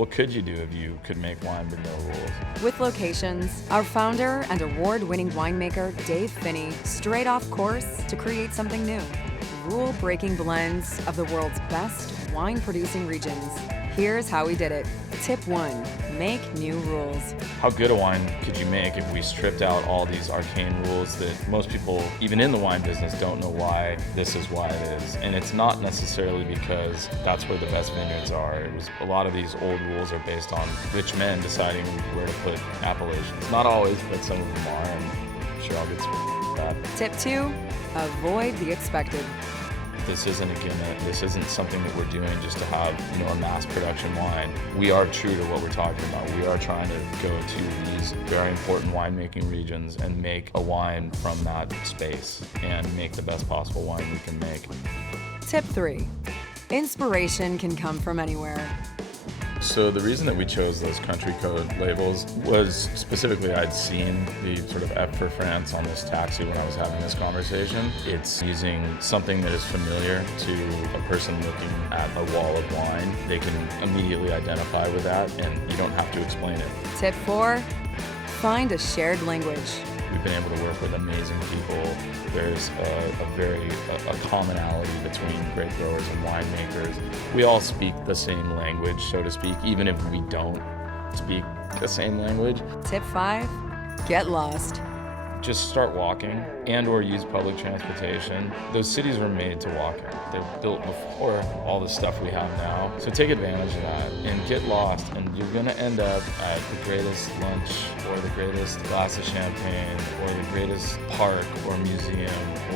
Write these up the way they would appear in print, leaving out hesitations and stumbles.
What could you do if you could make wine with no rules? With Lokeations, our founder and award-winning winemaker Dave Finney strayed off course to create something new. Rule-breaking blends of the world's best wine-producing regions. Here's how we did it. Tip 1, make new rules. How good a wine could you make if we stripped out all these arcane rules that most people, even in the wine business, don't know why this is why it is? And it's not necessarily because that's where the best vineyards are. It was a lot of these old rules are based on rich men deciding where to put appellations. Not always, but some of them are, and I'm sure I'll get some that. Tip 2, avoid the expected. This isn't a gimmick. This isn't something that we're doing just to have, a mass production wine. We are true to what we're talking about. We are trying to go to these very important winemaking regions and make a wine from that space and make the best possible wine we can make. Tip 3, inspiration can come from anywhere. So the reason that we chose those country code labels was specifically I'd seen the sort of F for France on this taxi when I was having this conversation. It's using something that is familiar to a person looking at a wall of wine. They can immediately identify with that, and you don't have to explain it. Tip 4, find a shared language. We've been able to work with amazing people. There's a commonality between great growers and winemakers. We all speak the same language, so to speak, even if we don't speak the same language. Tip 5, get lost. Just start walking and or use public transportation. Those cities were made to walk in. They're built before all the stuff we have now. So take advantage of that and get lost, and you're gonna end up at the greatest lunch or the greatest glass of champagne or the greatest park or museum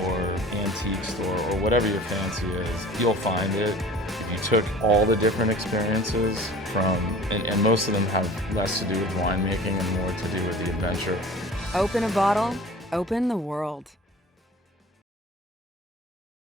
or antique store or whatever your fancy is. You'll find it. If you took all the different experiences and most of them have less to do with winemaking and more to do with the adventure. Open a bottle, open the world.